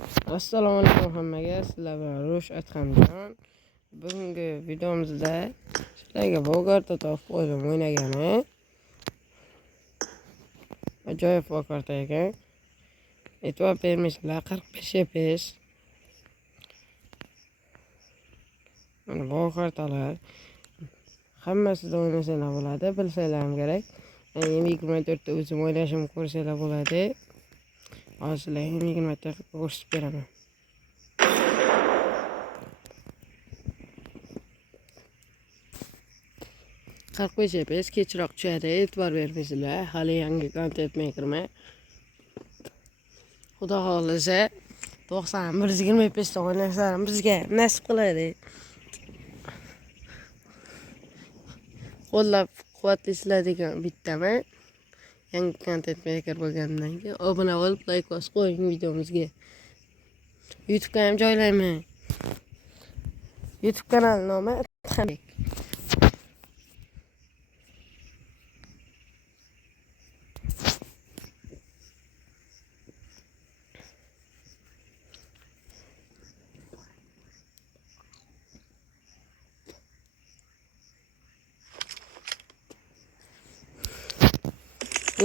Assalomu alaykum hammaga. Sizlar bilan Rush Atxamjon. Bugungi videomizda sizlarga Bogarta topib qo'ydim o'ynagani. Ajoyib Bogarta ekan. E'tibor bermaysizlar, 45 FPS. Mana Bogartalar hammasida o'ynasanglar bo'ladi, bilsanglar ham kerak. M24 da o'zim o'ynashimni ko'rsanglar bo'ladi. Hozir sizlarga M24 da ko'rsatib beraman. Qirq FPS kechroq tushadi, e'tibor bermaysizlar. Hali yangi content makerman. Xudo xohlasa 90-120 FPS da o'ynasam bizga nasib qiladi. Qo'llab quvvatlaysizlar bittaman. Yangi content maker bo'lganimdan keyin obuna bo'lib, like bosib qo'ying videomizga. YouTube'ga ham joylayman. YouTube kanali nomi Atxambek.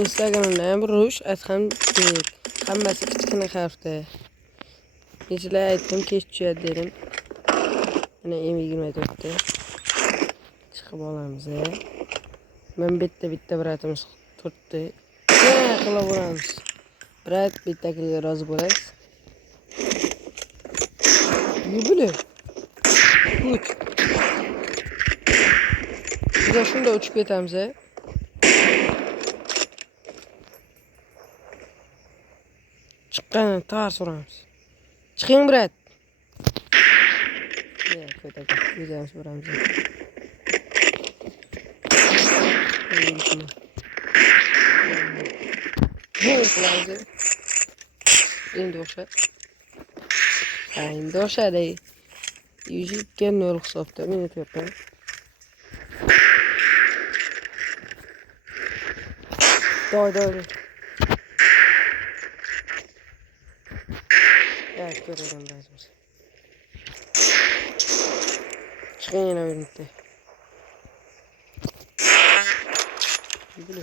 Instagramda ham Rush Atxambek. Hammasi kichkina harfda. Sizlar aytdim kech tushadi dedim. Mana M24 da chiqib olamiz. Men bitta bratimiz turibdi. Qilaveramiz. Brat bittakiga rozi bo'lasiz. Yubili. Gut. Biz shunda uchib ketamiz. Chiqqan tars uramiz. Chiqing brat. O'zamiz uramiz. Endi o'xshadi. Endi o'xshadi. 100 0 hisobda minut yo'qman. Doy. Evet, görüyorum lazım. Çıkın yine birlikte. Böyle.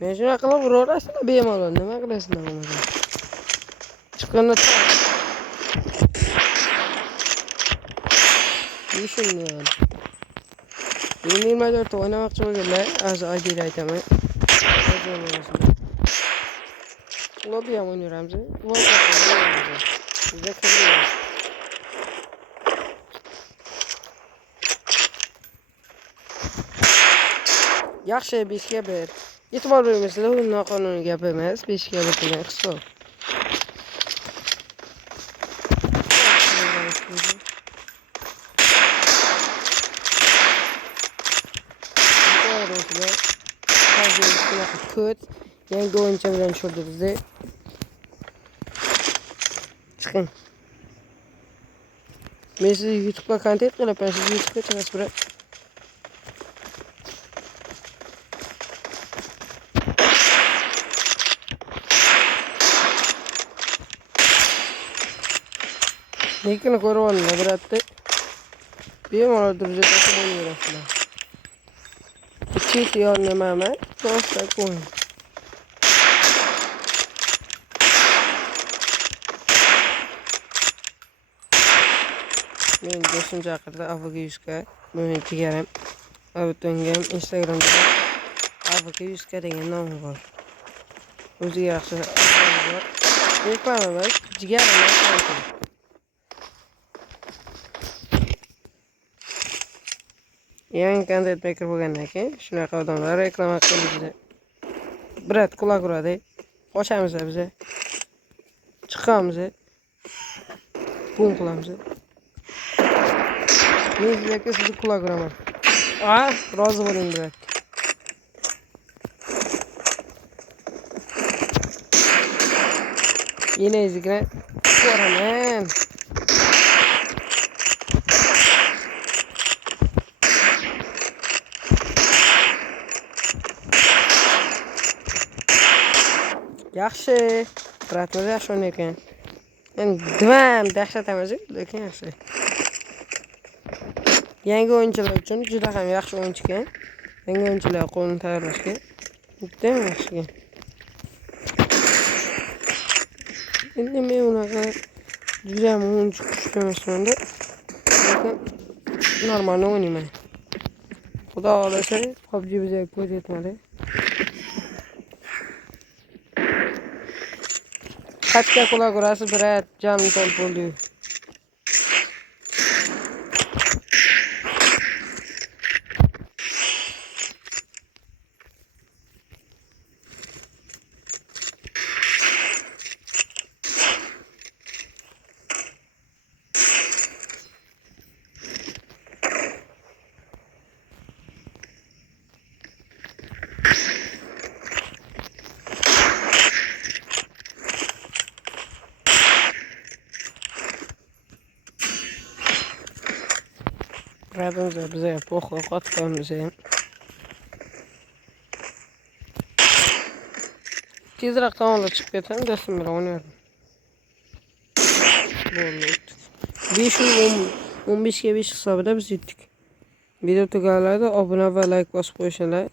Ben şuna akıllı vurur aslında benim ne maklasın ama. Çıkın da düşünüyorum. 24 oynamoqchi bo'lganlar, hozir aytaman. Lobby ham o'ynaymiz. Bizga kirdi. Yaxshi 5ga 1. E'tibor bermaysizlar, u noqonuniy gap emas. 5ga 1 degan hisob. Kod yangi o'yincha bilan tushirdi bizni. Chiqing. Men sizni YouTube'ga kontent qilaman, siz YouTube'ga chiqasiz brat. Lekin ko'rib olinglar bratni. Bemalol turib tashlab o'ynayverasizlar. Cheti yonmaman, to'g'ri qo'ying. Men do'stim chaqirdi, avvalgi 100 ga. Men jigarim. Avtongam Instagramda avvalgi 100 ga degan nom bor. O'ziga yaxshi bor. Reklama emas, jigarim emas. Yangi content maker bo'lgandan keyin shunaqa odamlar reklama qiladi. Brat quloq uradi. Qochamiz biz. Chiqamiz. Bum qilamiz. Men sizlarga sizni quloq uraman. Rozi bo'ling brat. Yine izgine ko'raman. Yaxshi. Biratimiz yaxshi o'ynar ekan. Endi divam dahshat emas, lekin yaxshi. Yangi o'yinchilar uchun juda ham yaxshi o'yinchi ekan. Yangi o'yinchilar qo'lini tayyorlashga juda ham yaxshi ekan. Endi men unaqa juda ham o'yinchi kuchli emasman-da. Lekin normal o'ynayman. Xudo xohlasa PUBG bizga ko'z yetmadi. Katta quloq urasi birat jonim to'lib bo'ldi. Biratimiz bizga po'xqa qotib qo'yamiz ham. Tezroq tomonga chiqib ketsam, dastim bilan o'ynardim. Bo'ldi. 5-15 ga 5 hisobida biz yutdik. Video tugaladi, obuna va like bosib qo'yishinglar